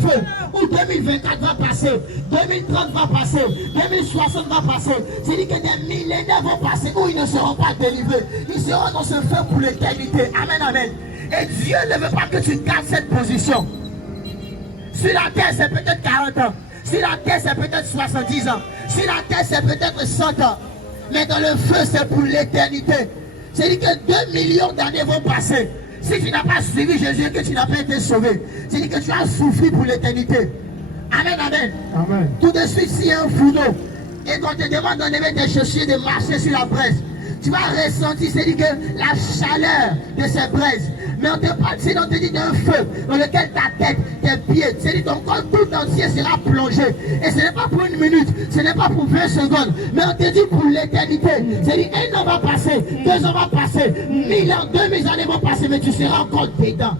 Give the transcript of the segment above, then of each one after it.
feu, où 2024 va passer, 2030 va passer, 2060 va passer. C'est-à-dire que des millénaires vont passer où ils ne seront pas délivrés. Ils seront dans ce feu pour l'éternité. Amen, amen. Et Dieu ne veut pas que tu gardes cette position. Sur la terre, c'est peut-être 40 ans. Sur la terre, c'est peut-être 70 ans. Sur la terre, c'est peut-être 100 ans. Mais dans le feu, c'est pour l'éternité. C'est-à-dire que 2 millions d'années vont passer. Si tu n'as pas suivi Jésus, que tu n'as pas été sauvé, c'est-à-dire que tu as souffert pour l'éternité. Amen, amen. Amen. Tout de suite, s'il y a un fourneau, et qu'on te demande d'en aller te chercher, de marcher sur la braise, tu vas ressentir, c'est-à-dire que la chaleur de ces braises. Mais on te parle, sinon on te dit d'un feu dans lequel ta tête, tes pieds, c'est-à-dire ton corps tout entier sera plongé. Et ce n'est pas pour 1 minute, ce n'est pas pour 20 secondes, mais on te dit pour l'éternité. C'est-à-dire 1 an va passer, 2 ans va passer, 1000 ans, 2000 années vont passer, mais tu seras encore dedans.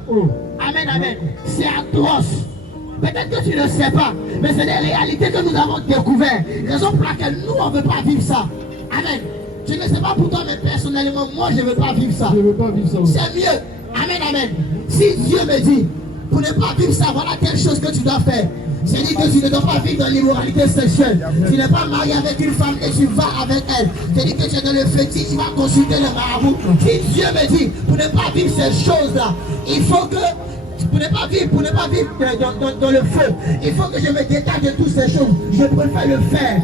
Amen, amen. C'est atroce. Peut-être que tu ne sais pas, mais c'est des réalités que nous avons découvertes. Raison pour laquelle nous, on ne veut pas vivre ça. Amen. Je ne sais pas pour toi, mais personnellement, moi, je ne veux pas vivre ça. Je ne veux pas vivre ça. C'est mieux. Amen, amen. Si Dieu me dit, pour ne pas vivre ça, voilà telle chose que tu dois faire. C'est-à-dire que tu ne dois pas vivre dans l'immoralité sexuelle. Tu n'es pas marié avec une femme et tu vas avec elle. C'est-à-dire que tu es dans le fétiche, tu vas consulter le marabout. Si Dieu me dit, pour ne pas vivre ces choses-là, il faut que... Pour ne pas vivre dans le feu, il faut que je me détache de toutes ces choses. Je préfère le faire.